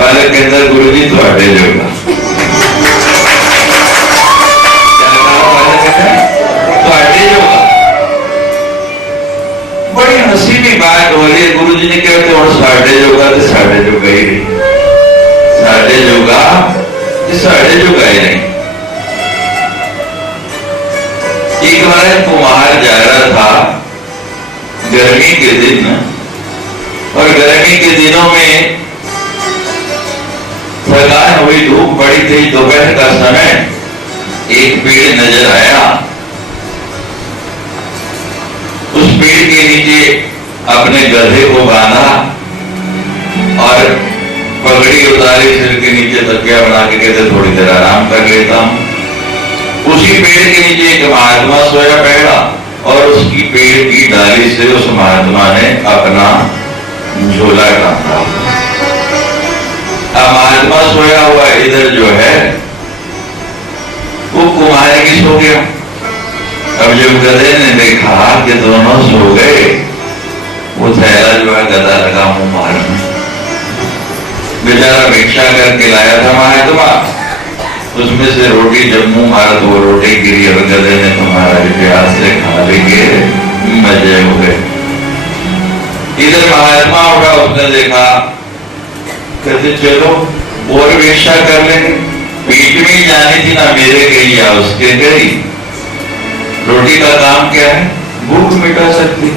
बालक कहता गुरु जी थोड़े जोगा। बड़ी हंसी की बात हो रही है। गुरु जी ने कहते और साढ़े जोगा तो साढ़े जोगा ही नहीं, साढ़े जोगा तो साढ़े जोगा ही नहीं। एक बार कुम्हार जा रहा था गर्मी के दिन, और गर्मी के दिनों में थकान हुई, धूप बड़ी थी, दोपहर का समय, एक पेड़ नजर आया। उस पेड़ के नीचे अपने गधे को बांधा और पगड़ी उतारी, सिर के नीचे तकिया बना के कहते थोड़ी देर आराम कर लेता हूं। उसी पेड़ के नीचे एक महात्मा सोया बैठा, और उसकी पेड़ की डाली से उस महात्मा ने अपना झोला टांगा। अब महात्मा सोया हुआ इधर जो है वो कुम्हार की सो गया। अब जब गधे ने देखा कि दोनों सो गए, वो थैला जो है गधा लगा मुंह मार में। बेचारा भिक्षा करके लाया था महात्मा, उसमें से रोटी जब मुंह मारा तो वो रोटी गिरी, और गधे ने तुम्हारा प्यार से खा लेंगे, मजे हो गए। इधर महात्मा उठा, उसने देखा, कहते चलो और भिक्षा कर लेंगे। पेट में जानी थी ना मेरे गई या उसके गई। रोटी का काम क्या है? भूख मिटा सकती।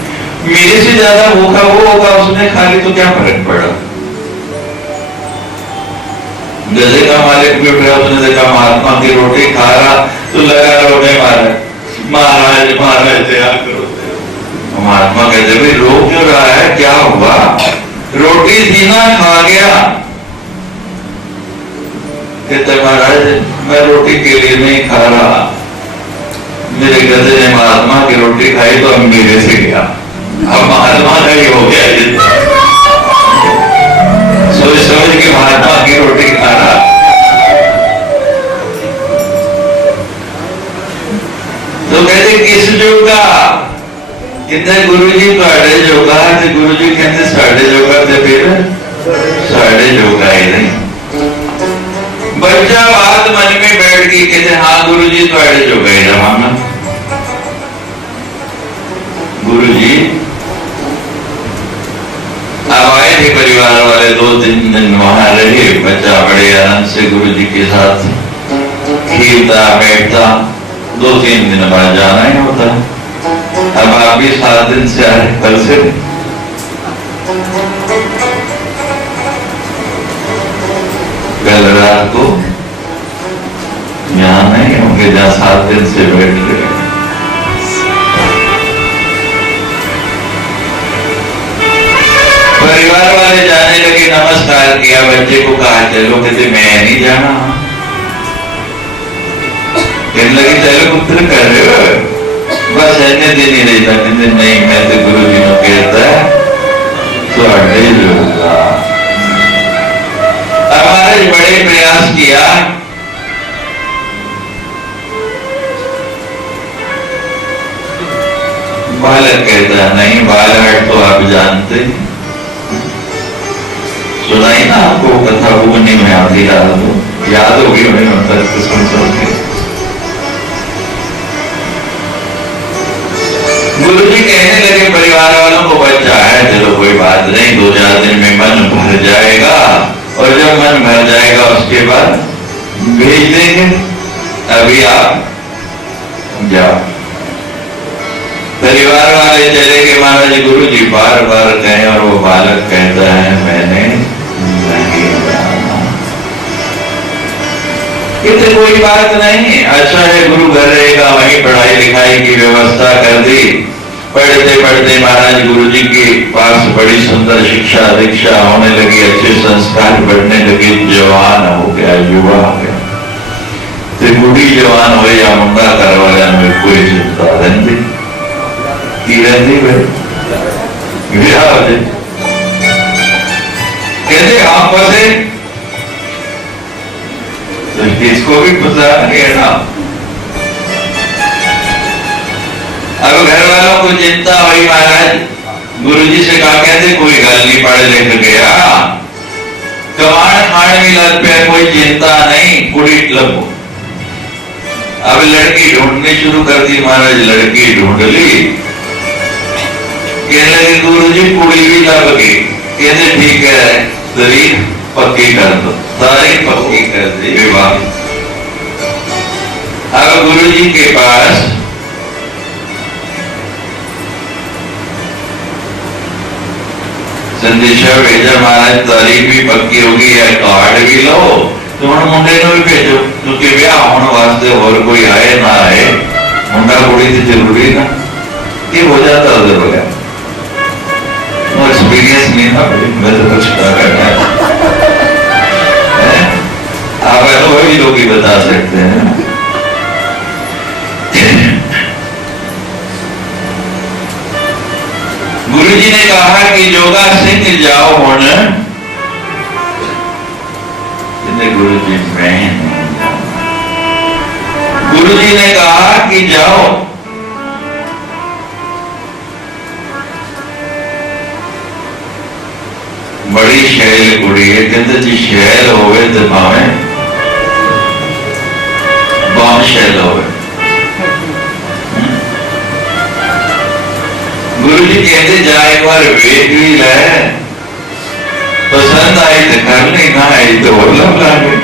मेरे से ज्यादा भूखा वो होगा, उसने खा ली तो क्या फर्क पड़ा। गधे का मालिक भी उठा, उसने देखा महात्मा की रोटी खा रहा तो लगा रोने मारा, महाराज महाराज दया करो। महात्मा कहते भाई रो क्यों रहा है, क्या हुआ? रोटी थी ना, खा गया। कहते महाराज मैं रोटी के लिए नहीं खा रहा, मेरे गधे ने महात्मा की रोटी खाई तो अब मेरे से गया, अब महात्मा का ही हो गया। सोच समझ के महात्मा की रोटी खा रहा। तो कहते किस जोगा? कहते गुरुजी थोड़े जोगा। तो गुरुजी कहते साढ़े जोगा थे, फिर साढ़े जोगा ही नहीं। बच्चा बात मन में बैठ गई, कहते हाँ गुरुजी थोड़े जोगा ही रहा। गुरुजी अब आए थे परिवार वाले, 2-3 दिन वहां रहे। बच्चा बड़े आनंद से गुरुजी के साथ खेलता बैठता, 2-3 दिन बाद जाना ही होता। अब आप भी 7 दिन से आ रहे, कल से कल रात को यहाँ नहीं होंगे जहाँ 7 दिन से बैठ रहे। परिवार वाले जाने लगे, नमस्कार किया, बच्चे को कहा चलो, कहते मैं नहीं जाना। कहने लगे चलो पुत्र कर रहे हो, बस ऐसे दिन ही रहता। कहते नहीं मैं तो गुरु जी ने कहता है तो अड्डे होगा। हमारे बड़े प्रयास किया, बालक कहता नहीं, बालक तो आप जानते, सुनाई ना आपको कथा, वो नहीं मैं आधी याद होगी उन्हें, मतलब सुन के। गुरु जी कहने लगे परिवार वालों को बच्चा है, चलो कोई बात नहीं, 2-4 दिन में मन भर जाएगा, और जब मन भर जाएगा उसके बाद भेज देंगे, अभी आप जाओ। परिवार वाले चले गए। महाराज गुरु जी बार बार कहे, और वो बालक कहता है मैंने नहीं जाना। कहते कोई बात नहीं, अच्छा है गुरु घर रहेगा, वहीं पढ़ाई लिखाई की व्यवस्था कर दी। पढ़ते पढ़ते महाराज गुरु जी के पास बड़ी सुंदर शिक्षा दीक्षा होने लगी, अच्छे संस्कार बढ़ने लगे, जवान हो गया, युवा हो गया। बुढ़ी जवान हो या मुंडा करवाया में कोई चिंता रहती कहते आप बसे तो इसको भी पता है ना। अब घर वालों को चिंता हुई, महाराज गुरुजी से कहा कहते कोई गल नहीं, पढ़ लिख गया कमाण खाण भी लग पे, कोई चिंता नहीं, कुड़ी लगो। अब लड़की ढूंढनी शुरू कर दी महाराज, लड़की ढूंढ ली। कहने लगे गुरु जी कुड़ी भी लग गई। कहते ठीक है, तारीख पक्की कर दो। तारीख पक्की कर दी विवाह। अब गुरु जी के पास संदेशा भेजा, महाराज तारीख भी पक्की होगी है, कार्ड भी लो, तो हम मुंडे को भी भेजो, क्योंकि ब्याह होने वास्ते और कोई आए ना आए, मुंडा कुड़ी तो जरूरी ना। ये हो जाता उधर बोला, वो एक्सपीरियंस नहीं था, मैं तो कुछ करना है। आप वही लोग ही बता सकते हैं। गुरु जी ने कहा कि जोगा सिंह जाओ होने। गुरु जी मैं, गुरु जी ने कहा कि जाओ। बड़ी शैल कुड़ी है, कहते जी शैल होवे तो भावे बम शैल होवे। गुरु जी कहते जा एक बार वेख भी ले, पसंद आई तो कर, नहीं ना आई तो और लब लागे।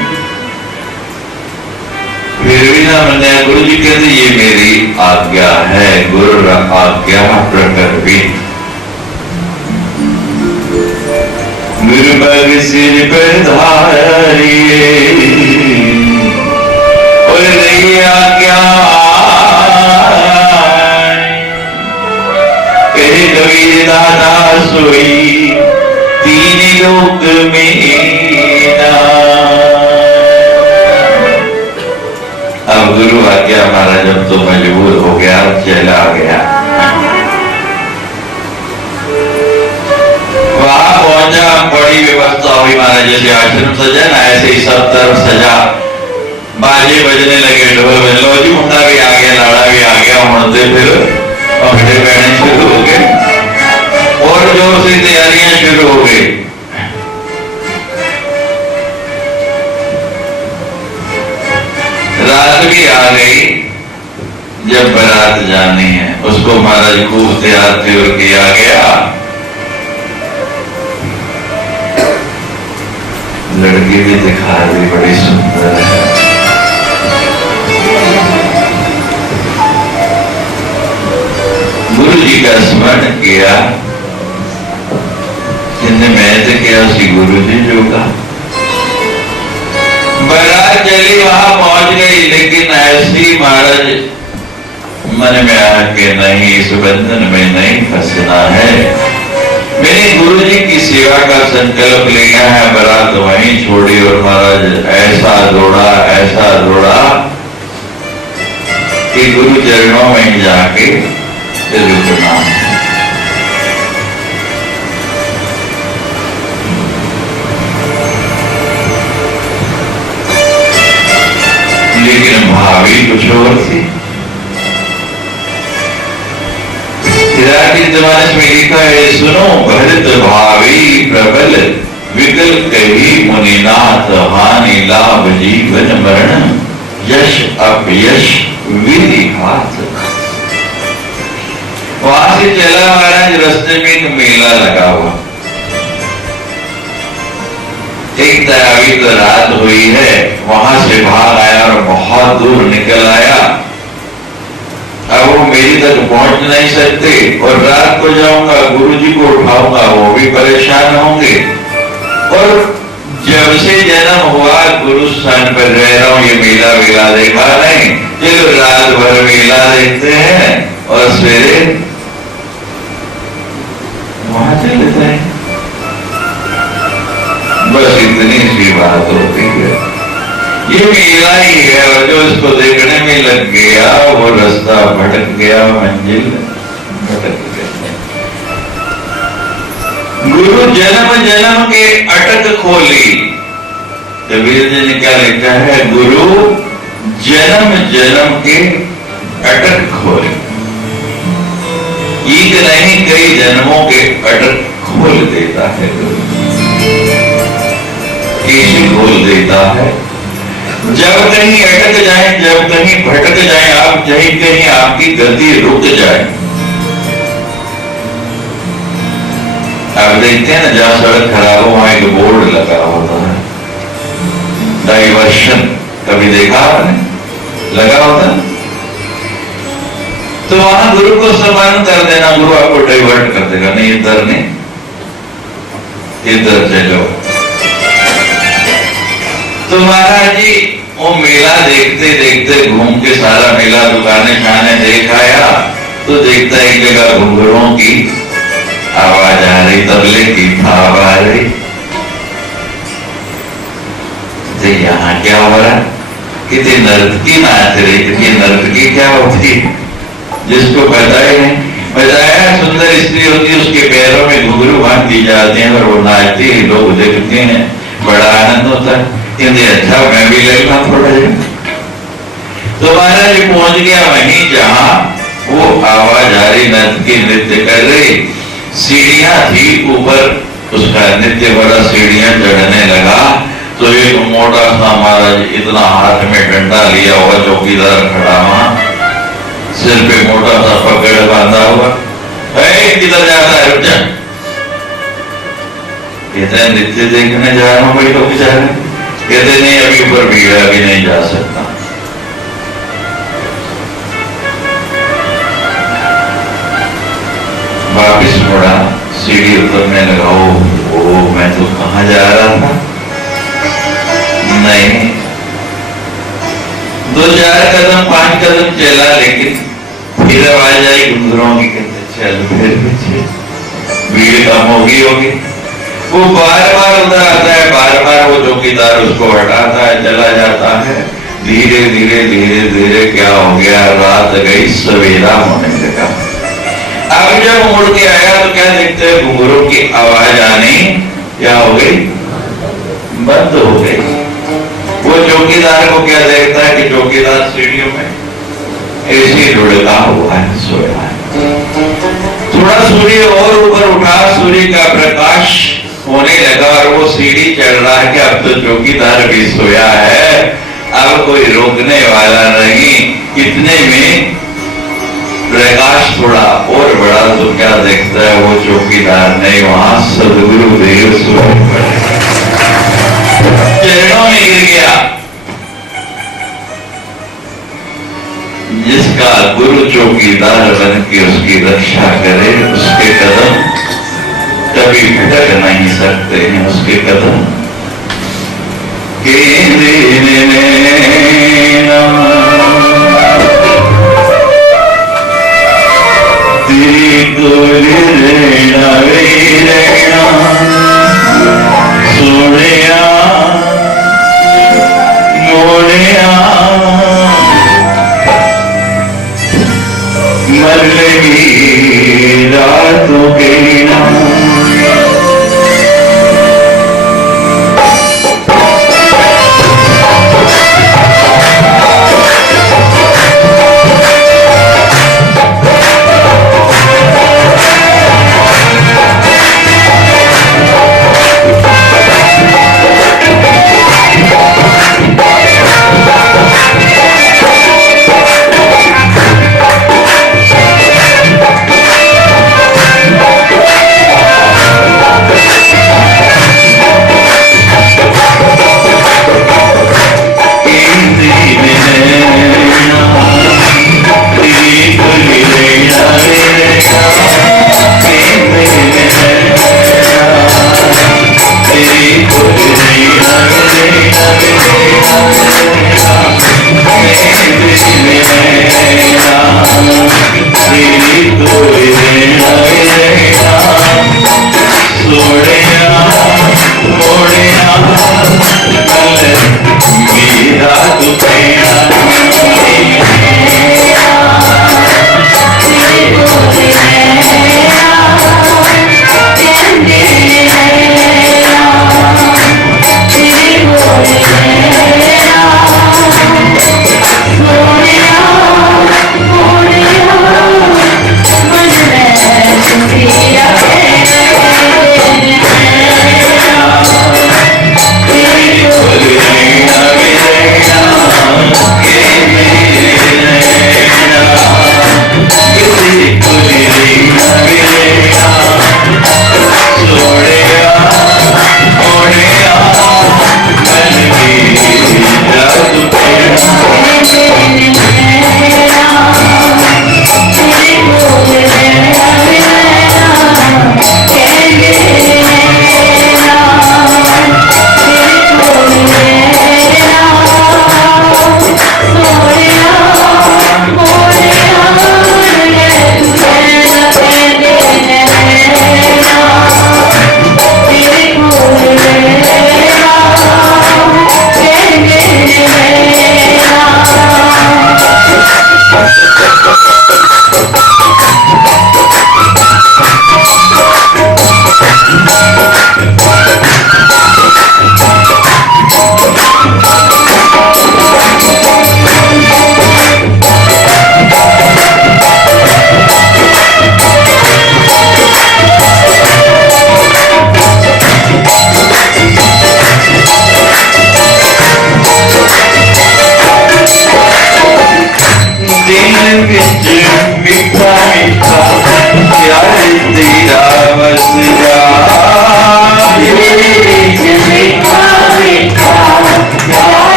फिर भी ना मने। गुरु जी कहते ये मेरी आज्ञा है, गुरु आज्ञा प्रकट भी। गुरु बग सिर पर धारिए और रही आज्ञा, कहे कबीर दादा सोई तीन लोक में ना। अब गुरु आज्ञा हमारा जब तो मजबूर हो गया, चला गया। वहां पहुंचा, बड़ी व्यवस्था हुई महाराज, जैसे आश्रम सजा ना ऐसे ही सब तरफ सजा, बाजे बजने लगे, ढोल बज लो जी, मुंडा भी आ गया, लाड़ा भी आ गया, मुंडे फिर पकड़े बहने शुरू हो गए और जोर से तैयारियां शुरू हो गई। रात भी आ गई, जब बारात जानी है उसको महाराज खूब तैयार किया गया। लड़की भी दिखा दी, बड़ी सुंदर है। गुरु जी का स्मरण किया, मैं तो क्या सी गुरु जी जो का। बारात चली, वहां पहुंच गई, लेकिन ऐसी महाराज मन में आया कि नहीं, इस बंधन में नहीं फंसना है। मैंने गुरु जी की सेवा का संकल्प लिया है, बारात वहीं छोड़ी और महाराज ऐसा दौड़ा कि गुरु चरणों में जाके रुकना। लेकिन भावी कुछ और थी। जमाने में लिखा है, सुनो भरत भावी प्रबल विकल कही मुनिनाथ, हानि लाभ जीवन मरण, यश अपयश विधि हाथ। वहां से चला महाराज, रास्ते में एक मेला लगा हुआ। एक अभी तो रात हुई है, वहां से भाग आया और बहुत दूर निकल आया। अब वो मेरी तक पहुंच नहीं सकते और रात को जाऊंगा, गुरुजी को उठाऊंगा, वो भी परेशान होंगे। और जब से जन्म हुआ गुरु स्थान पर रह रहा हूं, ये मेला वेला देखा नहीं, चलो रात भर मेला देखते हैं और सवेरे वहां चले जाए। बस इतनी सी बात होती है। ये मेला ही है और जो इसको देखने में लग गया वो रास्ता भटक गया, मंजिल भटक गया। गुरु जन्म जन्म के अटक खोली। कबीर जी ने क्या लिखा है, गुरु जन्म जन्म के अटक खोले। एक नहीं कई जन्मों के अटक खोल देता है गुरु। केशी खोल देता है। जब कहीं अटक जाए, जब कहीं भटक जाए आप, कहीं कहीं आपकी गति रुक जाए। आप देखते हैं ना, जहां सड़क खराब हो वहां एक बोर्ड लगा होता है, डाइवर्शन, कभी देखा आपने? लगा होता है। तो वहां गुरु को सम्मान कर देना, गुरु आपको डाइवर्ट कर देगा, नहीं इधर नहीं, इधर चलो। तो महाराज जी वो मेला देखते देखते घूम के सारा मेला दुकानें शाने देख आया, तो देखता एक जगह घुंघरों की आवाज आ रही, तबले की थाप आ रही। तो यहाँ क्या हो रहा? कितनी नर्तकी नाच रही, कितनी नर्तकी क्या होती जिसको पता ही नहीं। बताया सुंदर स्त्री होती, उसके पैरों में घुंघरू बांध दी जाते हैं और वो नाचती है, लोग देखते हैं, बड़ा आनंद होता है। कहते अच्छा मैं भी ले लूं थोड़ा। तो महाराज पहुंच गया वहीं जहां वो आवाज आ रही, नर्तकी नृत्य कर रही। सीढ़ियां थी ऊपर, उसका नृत्य बड़ा सीढ़ियां चढ़ने लगा। तो एक मोटा सा महाराज इतना हाथ में डंडा लिया हुआ चौकीदार खड़ा वहां, सिर पे मोटा सा पकड़ बांधा हुआ, किधर जाता है? रुक जा। कहते हैं नृत्य देखने जा रहा हूं भाई, लोग जा रहे। कहते नहीं अभी ऊपर भीड़ है, अभी नहीं जा सकता। वापिस मुड़ा, सीढ़ी उतरने लगा। ओ मैं तो कहां जा रहा था? नहीं, 2-4 कदम 5 कदम चला, लेकिन फिर आवाज आई घुंघरों की। कहते चल फिर पीछे, भीड़ कम होगी। वो बार बार उधर आता है, बार बार वो चौकीदार उसको हटाता है, चला जाता है। धीरे धीरे धीरे धीरे क्या हो गया, रात गई, सवेरा होने लगा। अब जब मुड़ के आया तो क्या देखते हैं, घुंघरों की आवाज आनी क्या हो गई, बंद हो गई। वो चौकीदार को क्या देखता है कि चौकीदार सीढ़ियों में ऐसे लुढ़का हुआ है, सोया है। थोड़ा सूर्य और ऊपर उठा, सूर्य का प्रकाश होने लगा और वो सीढ़ी चढ़ रहा है कि अब तो चौकीदार भी सोया है, अब कोई रोकने वाला नहीं। इतने में प्रकाश थोड़ा और बड़ा, तो क्या देखता है, वो चौकीदार नहीं, वहां सदगुरु देव सोए चरणों में गिर गया। जिसका गुरु चौकीदार बन के उसकी रक्षा करे, उसके कदम कभी भटक नहीं सकते हैं, उसके कदम सोनिया मोनिया मरगी रातों के नाम।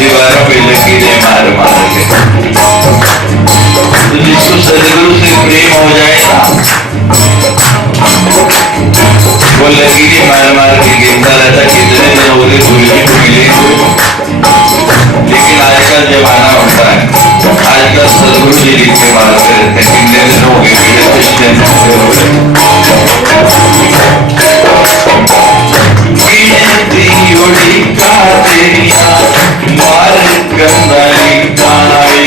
दीवारों पे लकीरें मार मार के तो जिसको सदगुरु से प्रेम हो जाएगा वो लकीरें मार मार के गिनता रहता कितने दिन हो गए गुरुजी को मिले हुए। लेकिन आजकल जमाना होता है, आजकल सदगुरु जी लिख के मारते रहते हैं कितने दिन हो गए मिले, कुछ दिन हो गए। मार कंदाली कावे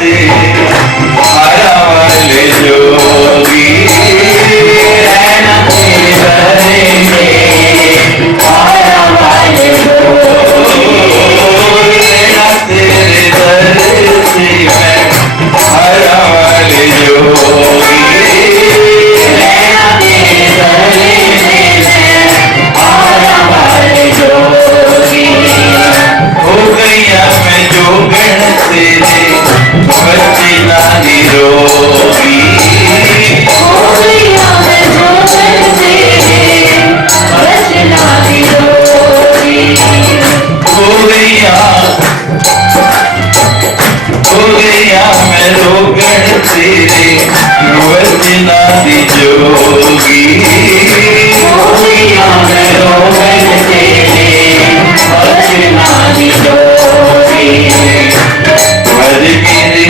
से माया वाले जोगी रहना तेरे दर में माया वाले रहना तेरे दर से मैं माया वाले जोगी रहना तेरे दर में माया वाले जोगी हो गया मैं जोगण तेरे बच्ची ना निरोगी हो गया मैं जोगण तेरे बच्ची ना निरोगी हो गया मैं जोगण तेरे बच्ची ना निरोगी हो गया मैं जोगण तेरे बच्ची ना निरोगी पर मेरे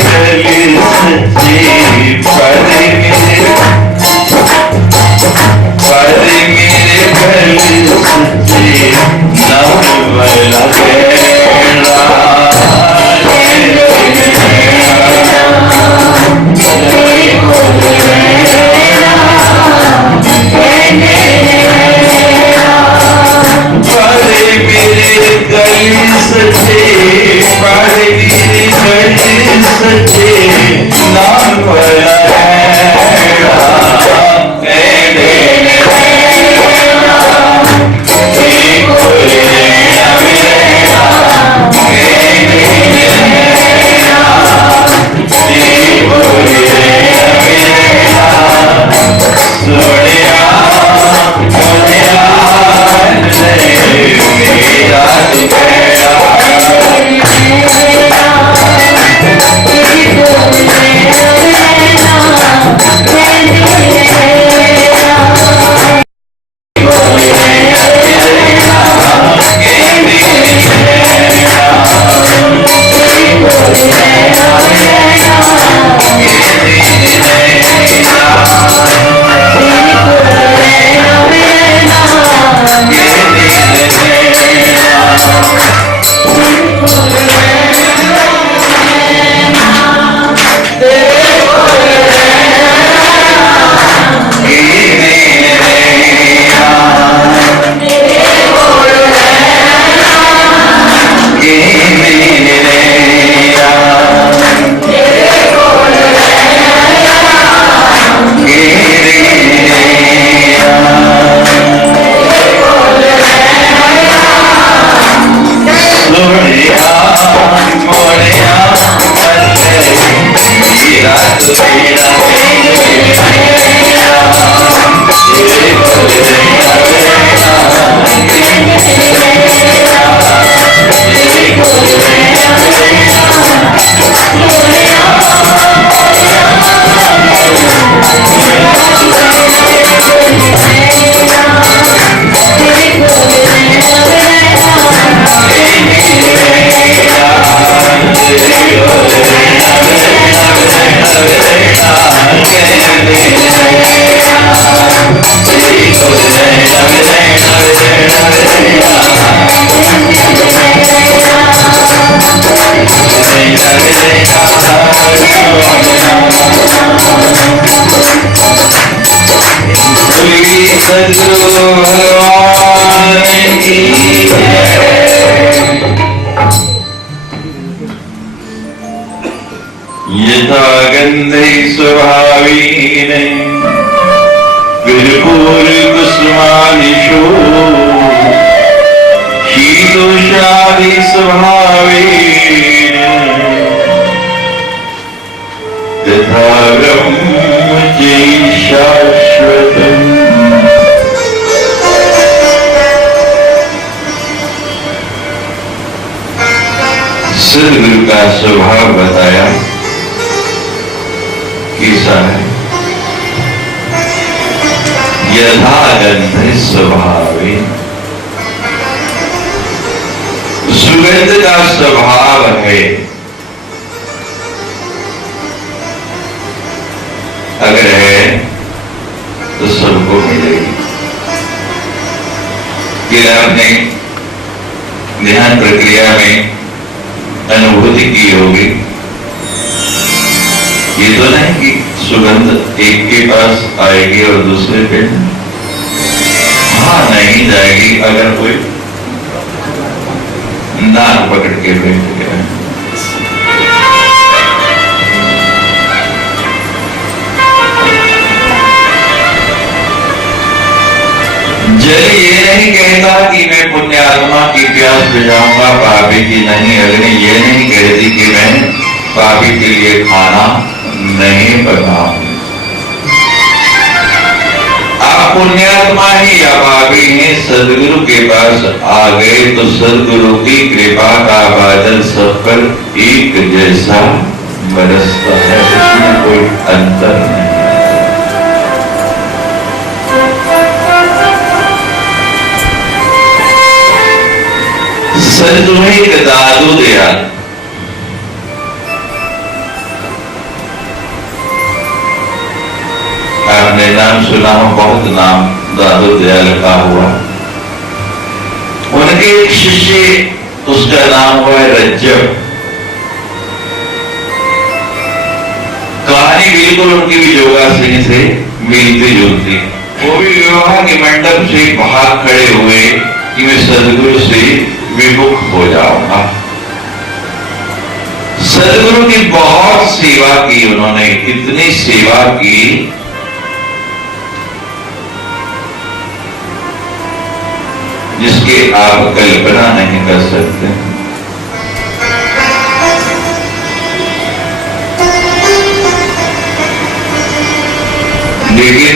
गले सच्चे पर मेरे गले सच्चे नाम वाला कहना यथा गंधे स्वभावीन विरपूर कुसुमादिशो शीतोषादि स्वभावेन तथा ब्रह्म शाश्वतम्। सदगुरु का स्वभाव बताया कैसा है। यथा गंध स्वभावे, सुगंध का स्वभाव है। अगर है तो सबको मिलेगी। ये आपने ध्यान प्रक्रिया में अनुभूति की होगी ये तो नहीं कि सुगंध एक के पास आएगी और दूसरे पे हाँ नहीं जाएगी। अगर कोई नाक पकड़ के बैठ गया, जल ये नहीं कहता कि मैं पुण्य आत्मा की प्यास बुझाऊंगा, पापी की नहीं। अग्नि ये नहीं कहती कि मैं पापी के लिए खाना नहीं बनाऊं। आप पुण्यात्मा ही या पापी हैं, सदगुरु के पास आ गए तो सदगुरु की कृपा का बादल सब पर एक जैसा बरसता है, उसमें कोई अंतर नहीं। सदगुरु एक दादू दयाल, आपने नाम सुना हो, बहुत नाम दादू दयाल का हुआ। उनके एक शिष्य, उसका नाम हुआ रज्जब। कहानी बिल्कुल उनकी भी योगा सिंह से मिलती जुलती। वो भी विवाह के मंडप से बाहर खड़े हुए कि मैं सदगुरु से विमुख हो जाऊंगा। सदगुरु की बहुत सेवा की उन्होंने, इतनी सेवा की जिसके आप कल्पना नहीं कर सकते। लेकिन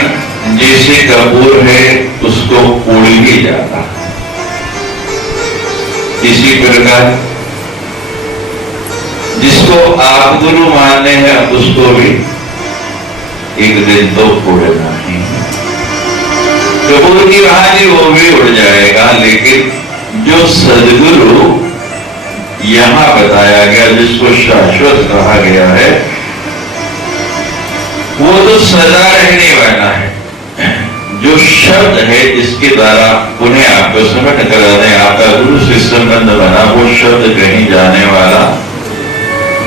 जैसे कपूर है उसको उड़ ही जाता, इसी प्रकार जिसको आप गुरु मानते हैं उसको भी एक दिन तो उड़ना ही। कपूर की भांति वो भी उड़ जाएगा, लेकिन जो सदगुरु यहां बताया गया, जिसको शाश्वत कहा गया है, वो तो सदा रहने वाला है। जो शब्द है जिसके द्वारा उन्हें आपको समझ करा दें, आपका गुरु से संबंध बना, वो शब्द कहीं जाने वाला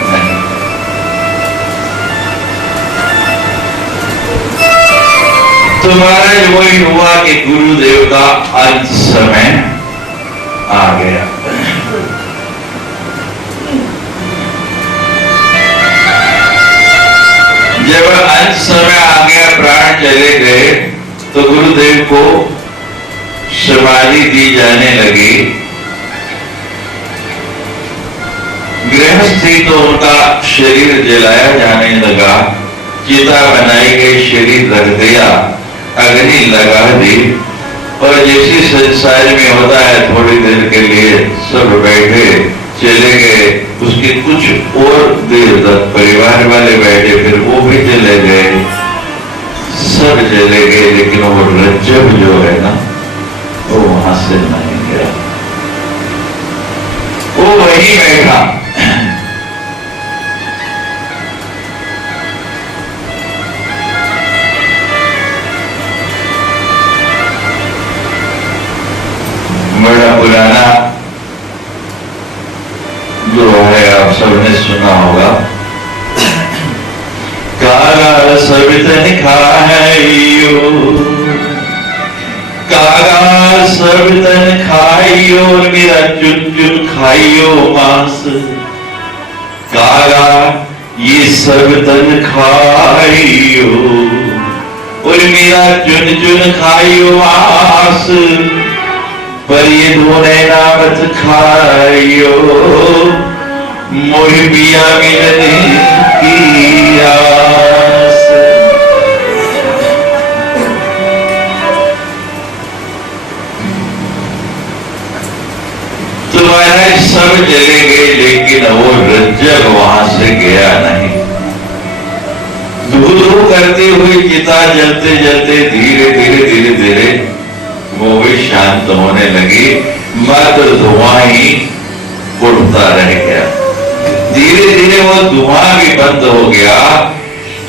नहीं। तो महाराज वही हुआ कि गुरुदेव का अंत समय आ गया। जब अंत समय आ गया, प्राण चले गए, तो गुरुदेव को समाधि दी जाने लगी। गृहस्थी तो उनका शरीर जलाया जाने लगा, चिता बनाई गई, शरीर रख दिया, अग्नि लगा दी, और जैसे संसार में होता है थोड़ी देर के लिए सब बैठे चले गए। उसके कुछ और देर तक परिवार वाले बैठे, फिर वो भी चले गए, सब चले गए, लेकिन वो रज्जब जो है ना, वो वहां से नहीं गया, वो वहीं बैठा। बड़ा पुराना जो है, आप सबने सुना होगा, कागा सबतन खाइयो, कागा सबतन खाइयो, मेरा चुन चुन खाइयो मांस, कागा ये सबतन खाइयो, और मेरा चुन चुन खाइयो मांस, पर ये धोने नामत खाइयो, मोहि पिया मिलने की आस। तो महाराज सब चले गए, लेकिन वो रज्जब वहां से गया नहीं। धू धू करते हुए चिता जलते जलते धीरे धीरे धीरे धीरे वो भी शांत होने लगी, मात्र धुआं ही उठता रह गया। धीरे धीरे वो धुआं भी बंद हो गया,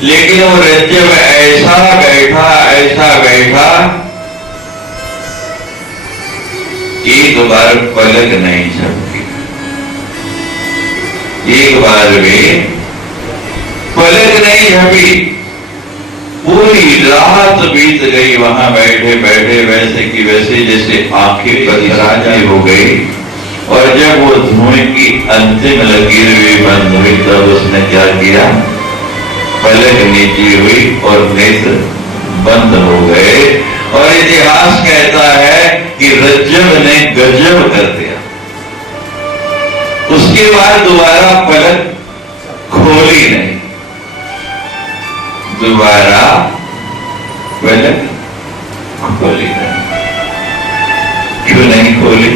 लेकिन वो रज्जब ऐसा बैठा, एक बार पलक नहीं झपकी, एक बार भी पलक नहीं झपी, पूरी रात बीत गई वहां बैठे बैठे, वैसे की वैसे जैसे आंखें पथराजी हो गई। और जब वो धुएं की अंतिम लकीर भी बंद हुई तब उसने क्या किया, पलक नीची हुई और नेत्र बंद हो गए। और इतिहास कहता है कि रज्जब ने गजब कर दिया। उसके बाद दोबारा पलक खोली नहीं, दोबारा पलक खोली नहीं। क्यों नहीं खोली?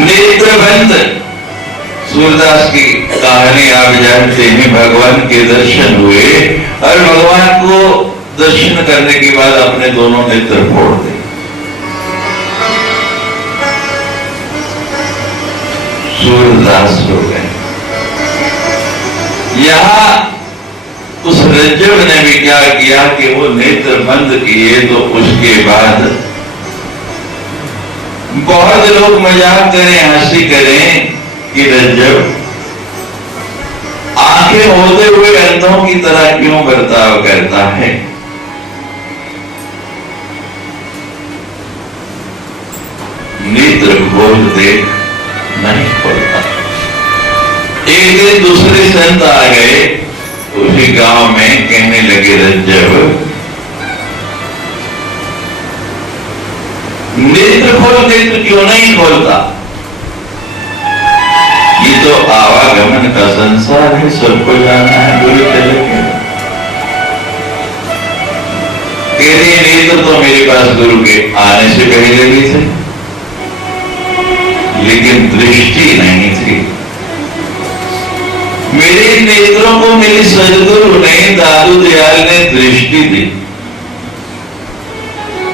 नेत्र बंद। सूरदास की कहानी आप जानते हैं, भगवान के दर्शन हुए और भगवान को दर्शन करने के बाद अपने दोनों नेत्र फोड़ दिए। सूरदास हो गए। यहां उस रज्जब ने भी क्या किया कि वो नेत्र बंद किए, तो उसके बाद बहुत लोग मजाक करें, हंसी करें कि रज्जब आंखें होते हुए अंधों की तरह क्यों बर्ताव करता है। नेत्र खोल देख नहीं खोलता। एक दिन दूसरे संत आ गए उसी गांव में, कहने लगे रज्जब नेत्र खोल, नेत्र क्यों नहीं खोलता? ये तो आवागमन का संसार है, सबको जाना है, गुरु चले तेरे नेत्र तो मेरे पास गुरु के आने से पहले भी थे, लेकिन दृष्टि नहीं थी। मेरे नेत्रों को मेरे सदगुरु ने, दादू दयाल ने दृष्टि दी।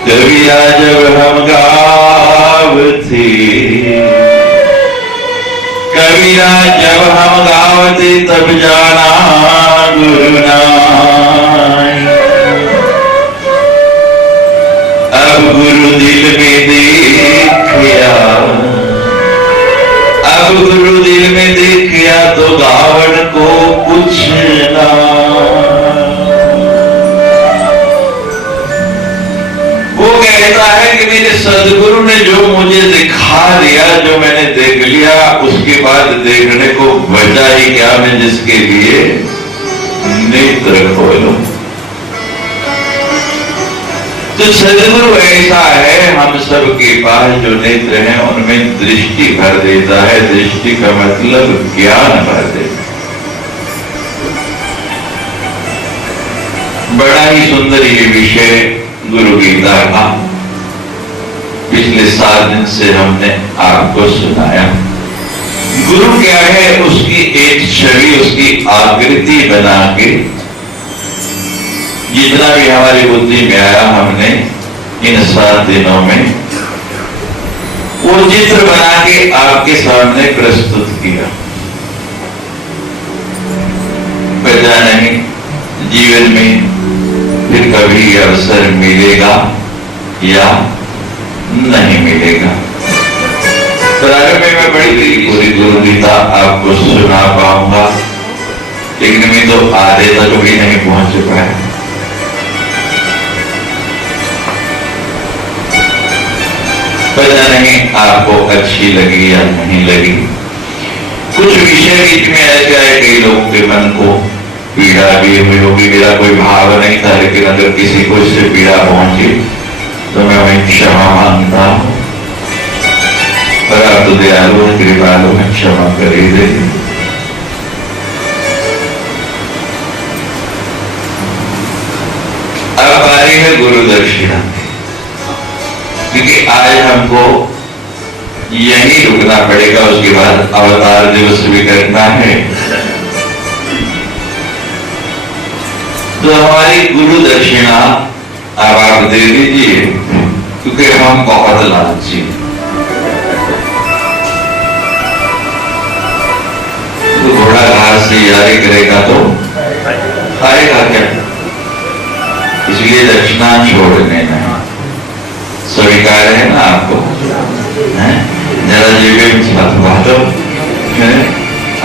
कविया जब हम गावते, कविया जब हम गावते तब जाना गुरु नाई। अब गुरु दिल में देखिया, अब गुरु दिल में देखिया तो गावन को कुछ ना। वो कहता है कि मेरे सदगुरु ने जो मुझे दिखा दिया, जो मैंने देख लिया, उसके बाद देखने को बचा ही क्या मैं जिसके लिए नेत्र खोलूं। तो सदगुरु ऐसा है, हम सब के पास जो नेत्र हैं उनमें दृष्टि भर देता है। दृष्टि का मतलब ज्ञान भर देता है। बड़ा ही सुंदर ये विषय गुरु गीता का पिछले 7 दिन से हमने आपको सुनाया। गुरु क्या है, उसकी एक छवि, उसकी आकृति बना के जितना भी हमारी बुद्धि में आया हमने इन 7 दिनों में वो चित्र बना के आपके सामने प्रस्तुत किया। पता नहीं जीवन में फिर कभी अवसर मिलेगा या नहीं मिलेगा। प्रारंभ में मैं बड़ी पूरी गुरु गीता आपको सुना पाऊंगा, लेकिन मैं तो आधे तक भी नहीं पहुंच पाया। पता नहीं आपको अच्छी लगी या नहीं लगी। कुछ विषय बीच में ऐसे आए, कई लोगों के मन को पीड़ा भी हुई होगी। मेरा कोई भाव नहीं था, लेकिन अगर किसी को इससे पीड़ा पहुंची तो मैं वही क्षमा मांगता हूं। पर आप तो दयालु है, कृपालु है, क्षमा कर ही दे। अब बारी है गुरु दक्षिणा, क्योंकि आज हमको यही रुकना पड़ेगा। उसके बाद अवतार दिवस भी करना है। तो हमारी गुरु दक्षिणा अब आप दे दीजिए, क्योंकि हम बहुत लालची। तो घोड़ा घास से यारी करेगा तो खाएगा क्या? इसलिए दक्षिणा छोड़ देना है। स्वीकार है ना आपको? जरा जेबे में छाप दो,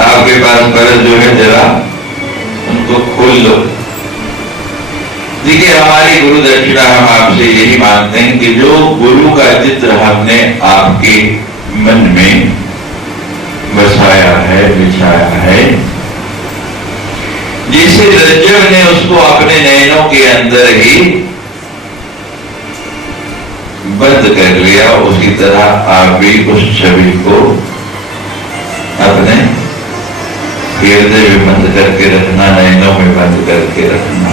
आपके पास बरस जो है जरा तो खोल लो। देखिए, हमारी गुरु दक्षिणा हम आपसे यही मानते हैं कि जो गुरु का चित्र हमने आपके मन में बसाया है, बिछाया है, जैसे रज्जव ने उसको अपने नयनों के अंदर ही बंद कर लिया, उसी तरह आप भी उस छवि को अपने हृदय में बंद करके रखना, नयनों में बंद करके रखना।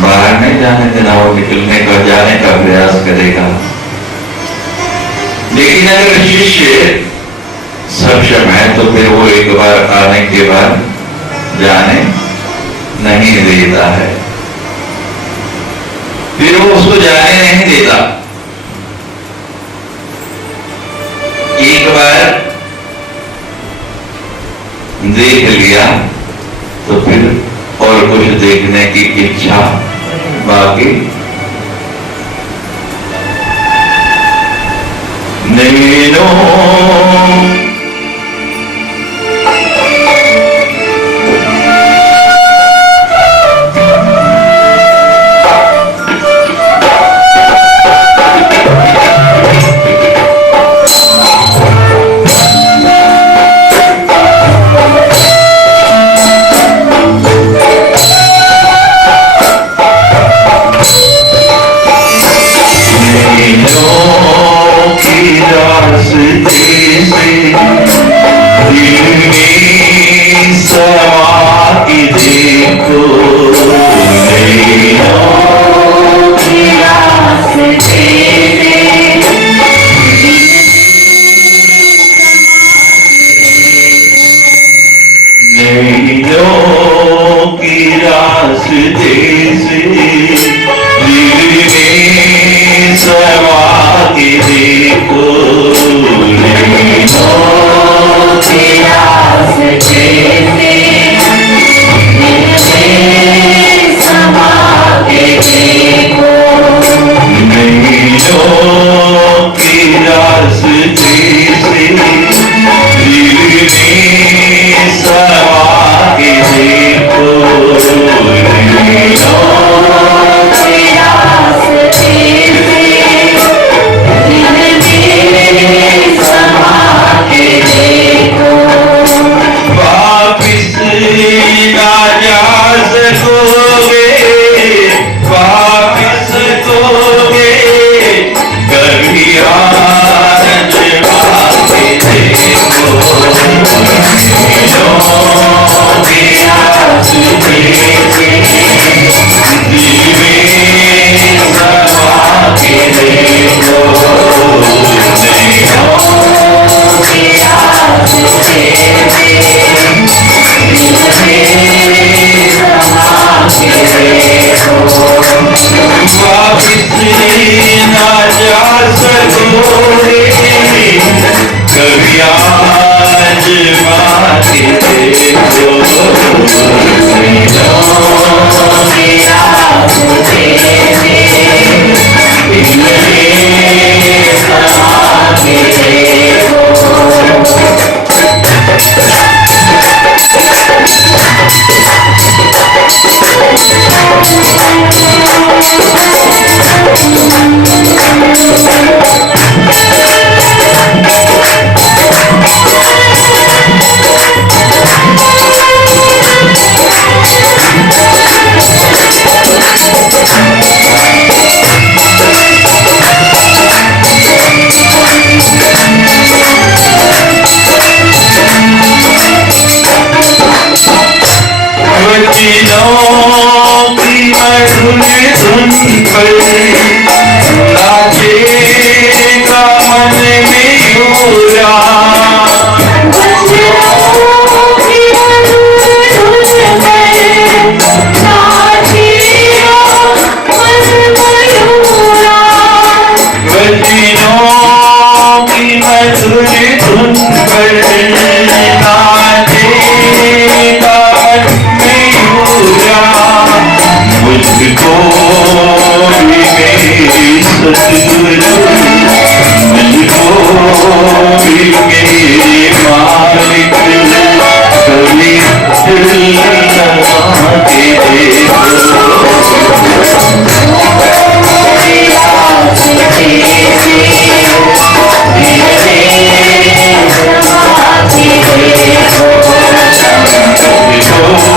बाहर नहीं जाने देना, वो निकलने का, जाने का प्रयास करेगा। लेकिन अगर शिष्य सक्षम है तो फिर वो एक बार आने के बाद जाने नहीं देता है, फिर वो उसको जाने नहीं देता। एक बार देख लिया तो फिर और कुछ देखने की इच्छा बाकी नैनों धुन पर नाचे Thank you.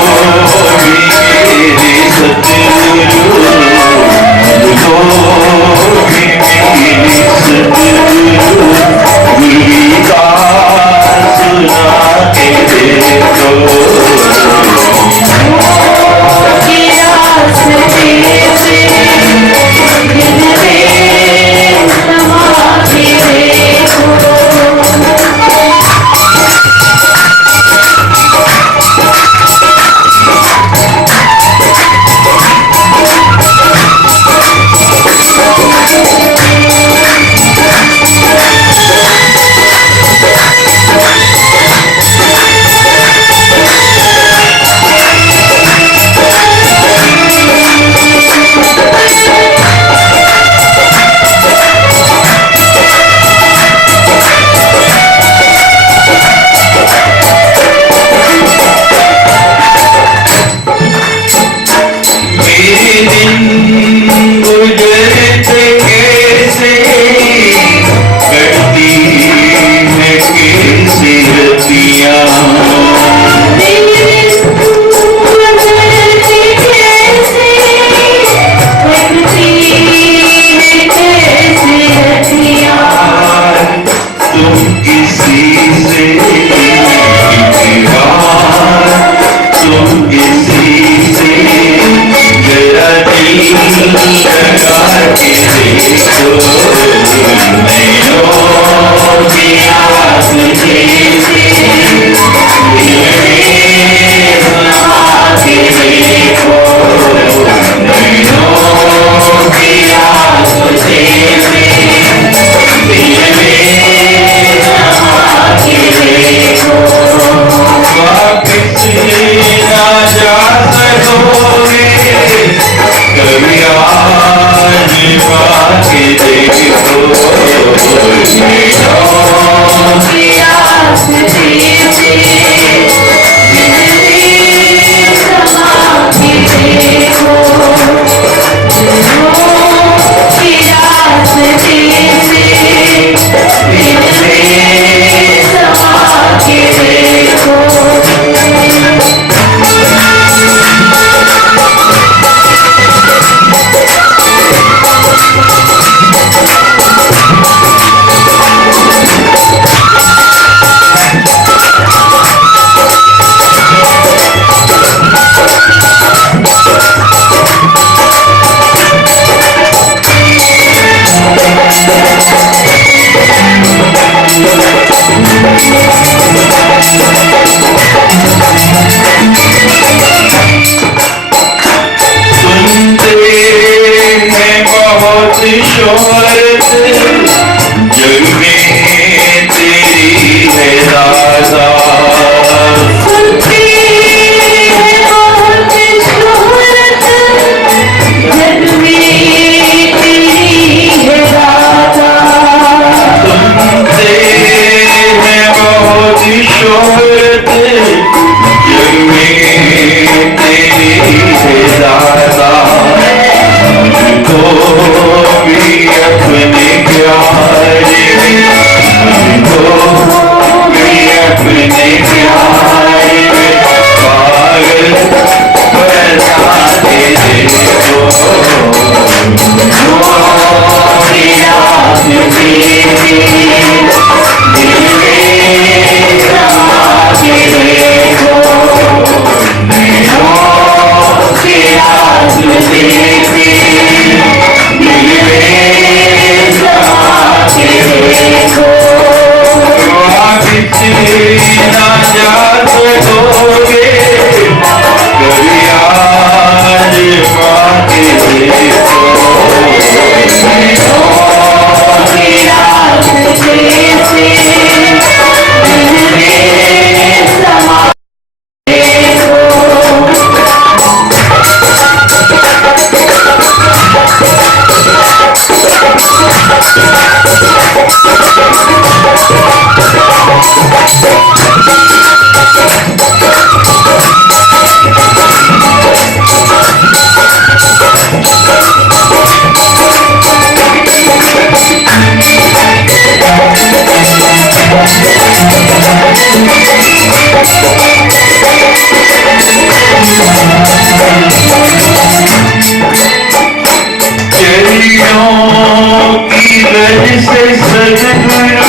गज से सदगुरु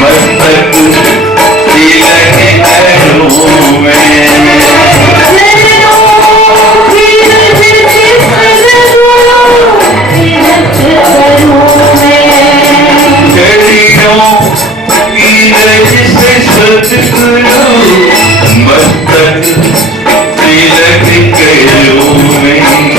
मस्तक तिलक करूं मैं। शरीरों की गज से सदगुरु मस्तक तिलक करूं मैं। बस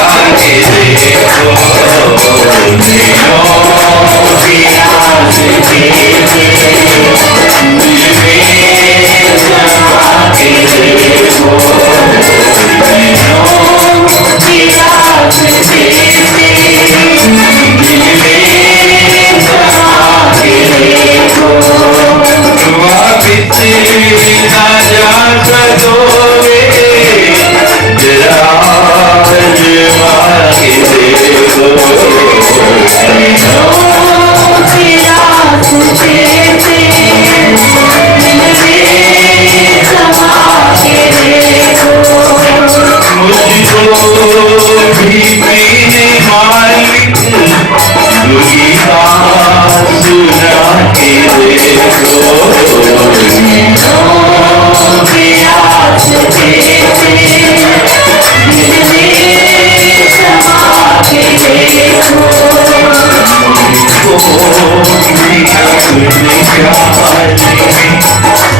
अर्ज है इतनी बस अर्ज है शरीर लगा के देखो नैनों की आस दिल में समा के देखो नैनों की आस वापिस ना जा सकोगे जरा आज़मा के देखो मुझको भी पीने मालिक गीता सुना के देखो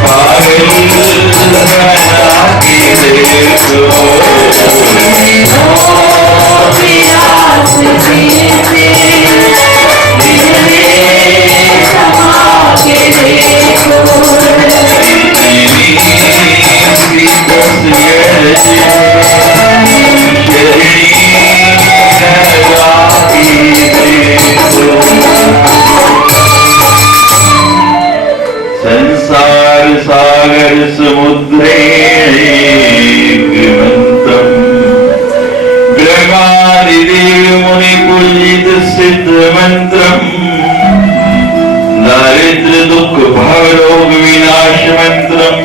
पागल बना के देखो संसार सागर समुद्रे ब्रह्मादिदेव मुनि पूजित सिद्ध मंत्रम दारिद्र दुख भवरोग विनाश मंत्रम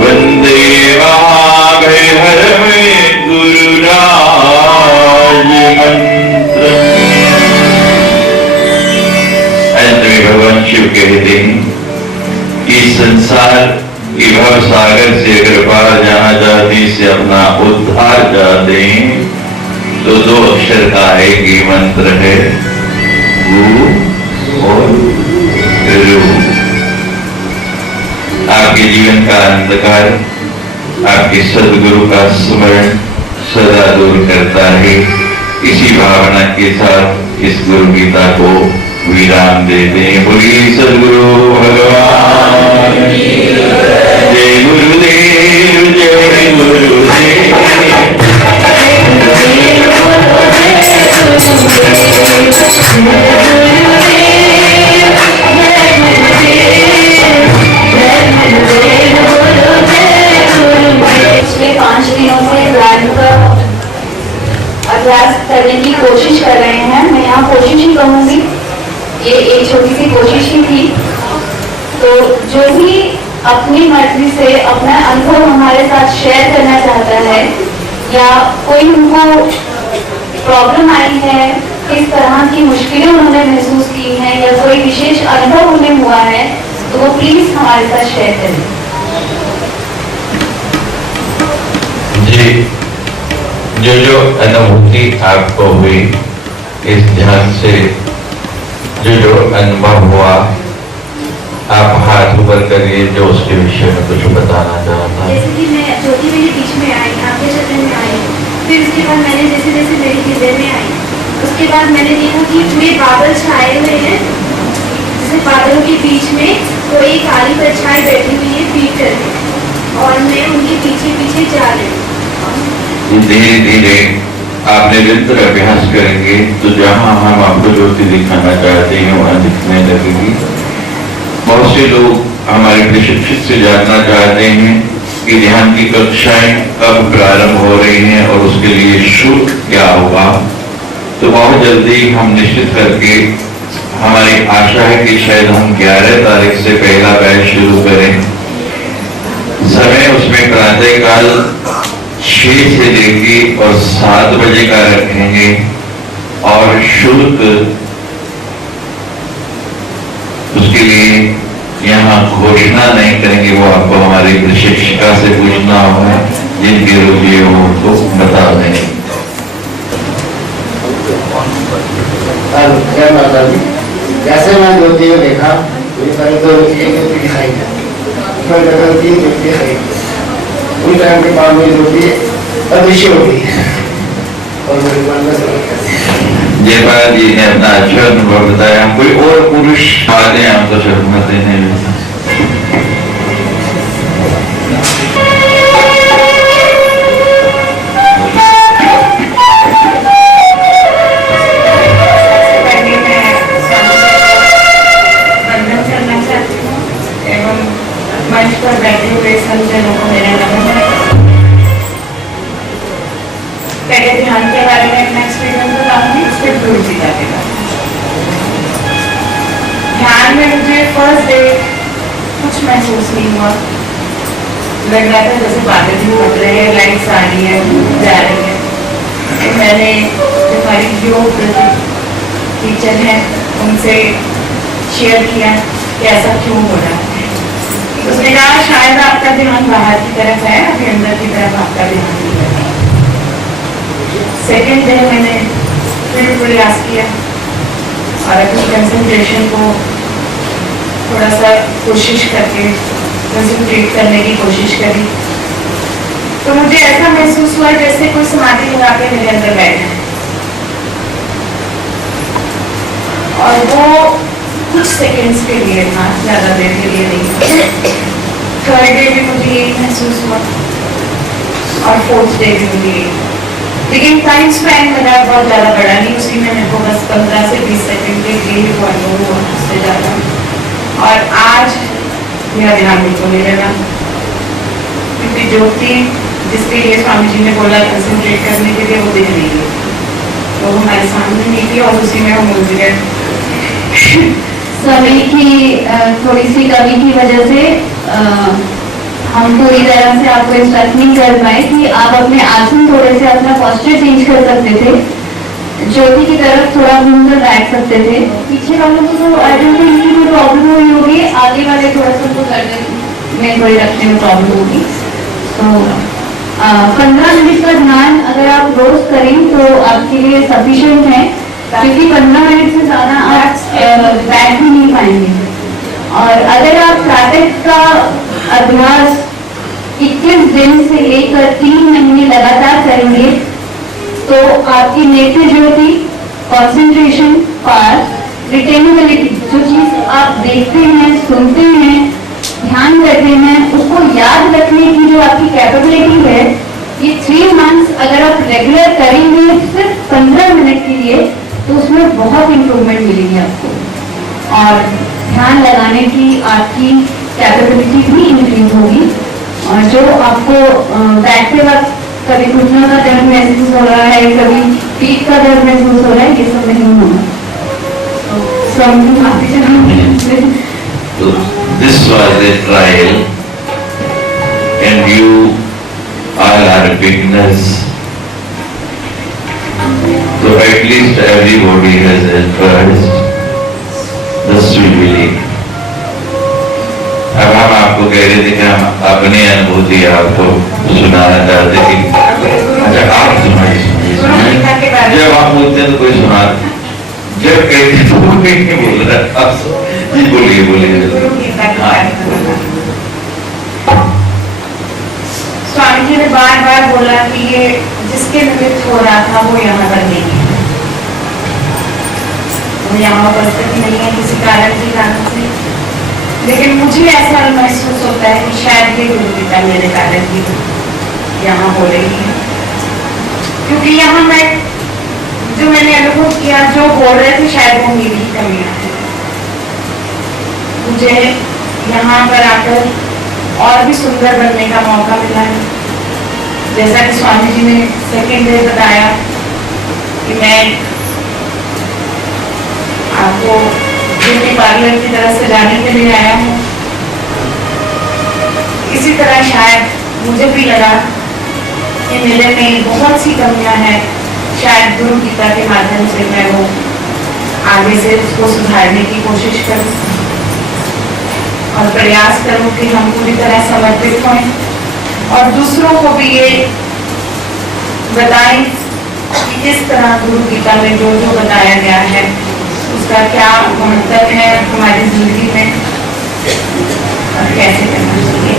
वंदे महाभय हरमे गुरुराज मंत्रम। अंत में भगवान शिव कहते हैं कि संसार की भव सागर से अगर पार जाना चाहते से अपना उद्धार चाहते हैं तो दो अक्षर का एक ही मंत्र है गु और रू। आपके जीवन का अंधकार आपके सदगुरु का स्मरण सदा दूर करता है। इसी भावना के साथ इस गुरु गीता को विराम देते हैं। बोलिए सदगुरु भगवान जय गुरुदेव जय गुरुदेव। पिछले 5 दिनों से ध्यान का अभ्यास करने की कोशिश कर रहे हैं। मैं यहाँ कोशिश ही कहूँगी, ये एक छोटी सी कोशिश ही थी। तो जो भी अपनी मर्जी से अपना अनुभव हमारे साथ शेयर करना चाहता है या कोई उनको प्रॉब्लम आई है, किस तरह की मुश्किलें उन्होंने महसूस की हैं या कोई विशेष अनुभव उन्हें हुआ है, तो वो प्लीज हमारे साथ शेयर करें। जी, जो अनुभूति आपको हुई इस ध्यान से, जो अनुभव हुआ, आप हाथ ऊपर करिए जो उसके विषय में कुछ बताना चाहता है। जैसे कि मैं ज्योति मेरे बीच में आई, आपके चरण में आई, फिर उसके बाद मैंने जैसे जैसे मेरे हृदय में आई, उसके बाद मैंने देखा कि वे बादल छाए हुए हैं, जैसे बादलों के बीच में कोई काली परछाई बैठी हुई है पीठ करके, और मैं उनके पीछे पीछे जा रही हूँ। धीरे धीरे आप निरंतर अभ्यास करेंगे तो जहाँ हम आपको ज्योति दिखाना चाहते हैं वहाँ दिखने लगेगी। बहुत से लोग हमारे प्रशिक्षित से जानना चाहते हैं कि ध्यान की कक्षाएं कब प्रारंभ हो रही हैं और उसके लिए शुल्क क्या होगा। तो बहुत जल्दी हम निश्चित करके, हमारी आशा है कि शायद हम 11 तारीख से पहला बैच शुरू करें। समय उसमें प्रातःकाल 6 से लेके और 7 बजे का रखेंगे और शुल्क उसके लिए यहाँ घोषणा नहीं करेंगे, वो आपको हमारी प्रशिक्षिका से पूछना होगा, जिनकी रुचि हो तो बता देंगे। जैसे मैं ज्योति को देखा, मुझे करीब 2 ज्योति दिखाई है, 3 ज्योति दिखाई। उन टाइम के बाद मेरी ज्योति अदृश्य हो गई और मेरे मन में जयपाल जी ने अपना अच्छा अनुभव बताया। कोई और पुरुष आते हैं हमको शर्मा देने में? मंच पर बैठे हुए संजनों को मेरा नमस्कार। पहले ध्यान के बारे में अपना एक्सपीरियंस बताऊंगी, उसके दूर भी जाएगा। ध्यान में मुझे फर्स्ट डे कुछ महसूस नहीं हुआ, लग रहा था जैसे बादल भी फट रहे हैं, लाइट्स आ रही है जा रही है। तो मैंने जो हमारी योग टीचर हैं उनसे शेयर किया कि ऐसा क्यों हो रहा है। उसने कहा शायद आपका ध्यान बाहर की तरफ है, अभी अंदर की तरफ आपका ध्यान नहीं है। सेकेंड डे मैंने फिर प्रयास किया और अपनी कंसंट्रेशन को थोड़ा सा कोशिश करके कंसंट्रेट करने की कोशिश करी, तो मुझे ऐसा महसूस हुआ जैसे कोई समाधि लगा के मेरे अंदर बैठा है। और वो कुछ सेकंड्स के लिए था, ज्यादा देर के लिए नहीं। थर्ड डे भी मुझे यही महसूस हुआ और फोर्थ डे भी मुझे यही। लेकिन टाइम स्पैन मेरा बहुत ज्यादा बड़ा नहीं, उसी में मेरे को बस 15 से 20 सेकंड के लिए हुआ, उससे ज्यादा। और आज मेरा ध्यान बिल्कुल नहीं लगा, क्योंकि ज्योति जिसके लिए स्वामी जी ने बोला कंसंट्रेट करने के लिए, वो दिख नहीं है, तो हमारे सामने नहीं थी और उसी में हम उलझ गए। समय की थोड़ी सी कमी की वजह से हम पूरी तरह से आपको इंस्ट्रक्ट नहीं कर पाए कि आप अपने आसन थोड़े से अपना पोस्चर चेंज कर सकते थे, ज्योति की तरफ थोड़ा घूमकर बैठ सकते थे। पीछे वालों को तो आई डोंट थिंक इनकी कोई प्रॉब्लम हुई होगी, आगे वाले थोड़ा सा उनको करने में थोड़ी रखने में प्रॉब्लम होगी। तो 15 मिनट का ध्यान अगर आप रोज करें तो आपके लिए सफिशिएंट है, क्योंकि 15 मिनट से ज्यादा आप बैठ भी नहीं पाएंगे। और अगर आप प्रातः का अभ्यास 21 दिन से लेकर 3 महीने लगातार करेंगे तो आपकी नेत्र ज्योति, कंसंट्रेशन पावर, रिटेनेबिलिटी, जो चीज आप देखते हैं, सुनते हैं, ध्यान करते हैं, उसको याद रखने की जो आपकी कैपेबिलिटी है, ये 3 मंथ्स अगर आप रेगुलर करेंगे सिर्फ 15 मिनट के लिए, तो उसमें बहुत इंप्रूवमेंट मिलेगी आपको। और ध्यान लगाने की आपकी कैपेबिलिटी भी इंक्रीज होगी। और जो आपको बैठते वक्त कभी घुटनों का दर्द महसूस हो रहा है, कभी पीठ का दर्द महसूस हो रहा है, ये सब नहीं होगा। तो माफी चाहूंगी। This was a trial and you all are beginners. So at least everybody has a first, the sweet belief. अब हम आपको कह रहे थे कि हम अपनी अनुभूति आपको सुनाना चाहते थे। अच्छा आप सुनाइए। जब आप बोलते हैं तो कोई सुना, जब कहते तो कोई नहीं बोल रहा। आप जी बोलिए स्वामी जी ने बार बार बोला कि ये जिसके निमित्त हो रहा था वो यहाँ पर नहीं है, वो यहाँ उपस्थित नहीं है किसी कारण के कारण से। लेकिन मुझे ऐसा महसूस होता है कि शायद ये गुरु पिता मेरे कारण की यहाँ हो रही है, क्योंकि यहाँ मैं जो मैंने अनुभव किया, जो बोल रहे थे, शायद वो मेरी कमियां हैं। मुझे यहाँ पर आकर और भी सुंदर बनने का मौका मिला है। जैसा कि स्वामी जी ने सेकेंड डे बताया कि मैं आपको ब्यूटी पार्लर की तरफ से जाने के लिए आया हूँ। इसी तरह शायद मुझे भी लगा कि मेले में बहुत सी कमियां हैं, शायद गुरु गीता के माध्यम से मैं वो आगे से उसको सुधारने की कोशिश करूं और प्रयास करूं कि हम पूरी तरह समर्पित हों और दूसरों को भी ये बताएं कि किस तरह गुरु गीता में जो जो बताया गया है उसका क्या महत्व है हमारी जिंदगी में और कैसे करना चाहिए।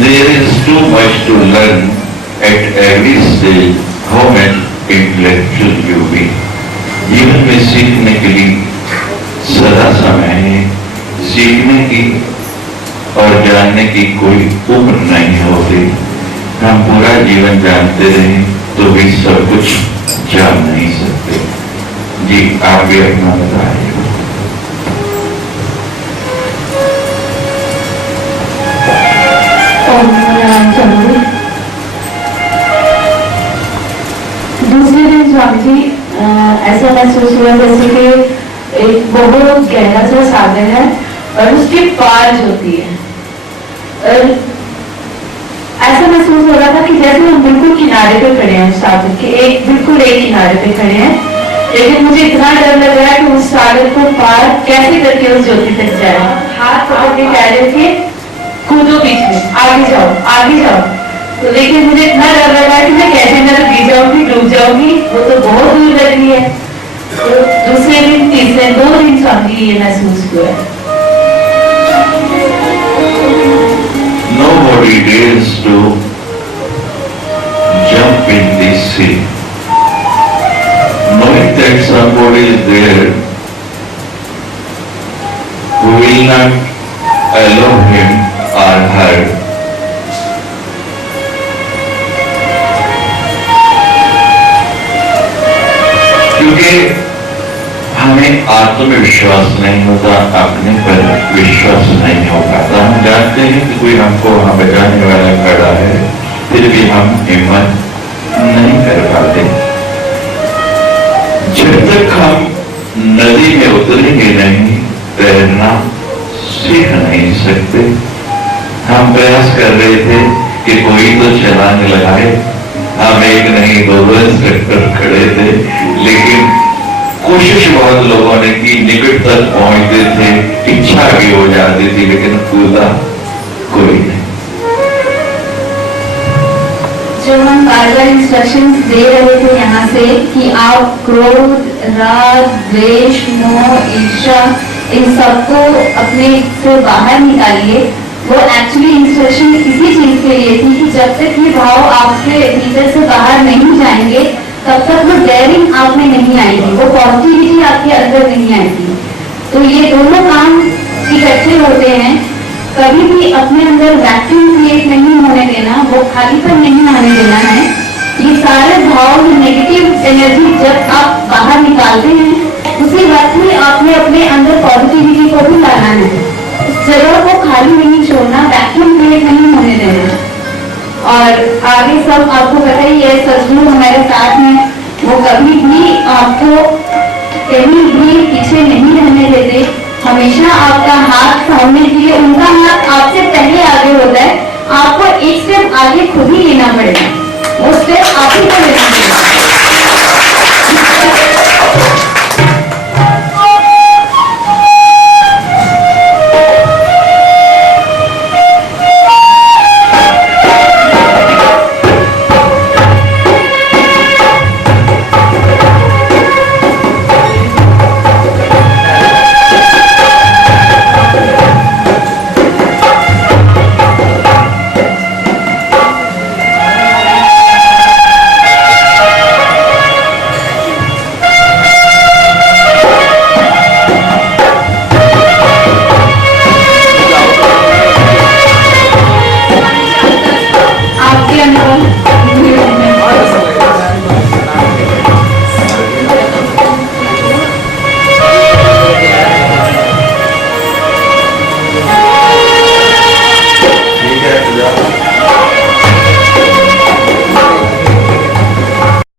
There is too much to learn at every stage. How much intellectual you be. जीवन में सीखने के लिए सदा समय है, सीखने की और जानने की कोई उम्र नहीं होती। हम पूरा जीवन जानते रहे तो भी सब कुछ जान नहीं सकते। जी आप भी अपना बताइए। दूसरे दिन स्वामी जी ऐसा महसूस हुआ जैसे कि एक बहुत गहरा सा सागर है और उसके पार होती है। और ऐसा महसूस हो रहा था कि जैसे हम बिल्कुल किनारे पे खड़े हैं उस सागर के, बिल्कुल एक किनारे पे खड़े हैं, लेकिन मुझे इतना डर लग रहा है कि उस सागर को पार कैसे करके उस ज्योति तक जाए। हाथ पकड़ के कह रहे थे कूदो बीच में, आगे जाओ आगे जाओ। तो लेकिन मुझे इतना डर लग रहा है कि मैं कैसे न गिर जाऊंगी, डूब जाऊंगी, वो तो बहुत दूर लग रही है। तो दूसरे दिन तीसरे 2 दिन स्वामी ये महसूस हुआ है। Nobody dares to jump in the sea, knowing that somebody is there who will not allow him or her क्योंकि हमें आत्मविश्वास नहीं होता, अपने पर विश्वास नहीं हो पाता। हम जानते हैं कि कोई हमको वहां बचाने वाला खड़ा है, फिर भी हम हिम्मत नहीं कर पाते। जब तक हम नदी में उतरेंगे नहीं, तैरना सीख नहीं सकते। हम प्रयास कर रहे थे कि कोई तो छलांग लगाए, हम एक नहीं 2 इंस्ट्रक्टर खड़े थे, लेकिन कोशिश बहुत लोगों ने की, निकट तक पहुंचते थे, इच्छा भी हो जाती थी, लेकिन कूदा कोई नहीं। जो हम बार-बार इंस्ट्रक्शंस दे रहे थे यहाँ से कि आप क्रोध, राग, द्वेष, मोह, ईर्ष्या इन सबको अपने से बाहर निकालिए, वो एक्चुअली इंस्ट्रक्शन इसी चीज के लिए थी कि जब तक ये भाव आपके भीतर से बाहर नहीं जाएंगे तब तक वो डेयरिंग आप में नहीं आएगी, वो पॉजिटिविटी आपके अंदर नहीं आएगी। तो ये दोनों काम इकट्ठे होते हैं। कभी भी अपने अंदर वैक्यूम क्रिएट नहीं होने देना, वो खालीपन नहीं आने देना है। ये सारे भाव, नेगेटिव एनर्जी जब आप बाहर निकालते हैं उसी वक्त में आपने अपने अंदर पॉजिटिविटी को भी लाना है। उस जगह को खाली नहीं छोड़ना, वैक्यूम क्रिएट नहीं होने देना। और आगे सब आपको पता ही है, सदगुरु हमारे साथ में, वो कभी भी आपको कहीं भी पीछे नहीं रहने देते, हमेशा आपका हाथ सामने दिए। उनका हाथ आपसे पहले आगे होता है, आपको एक स्टेप आगे खुद ही लेना पड़ेगा, वो स्टेप आप ही को लेना पड़ेगा।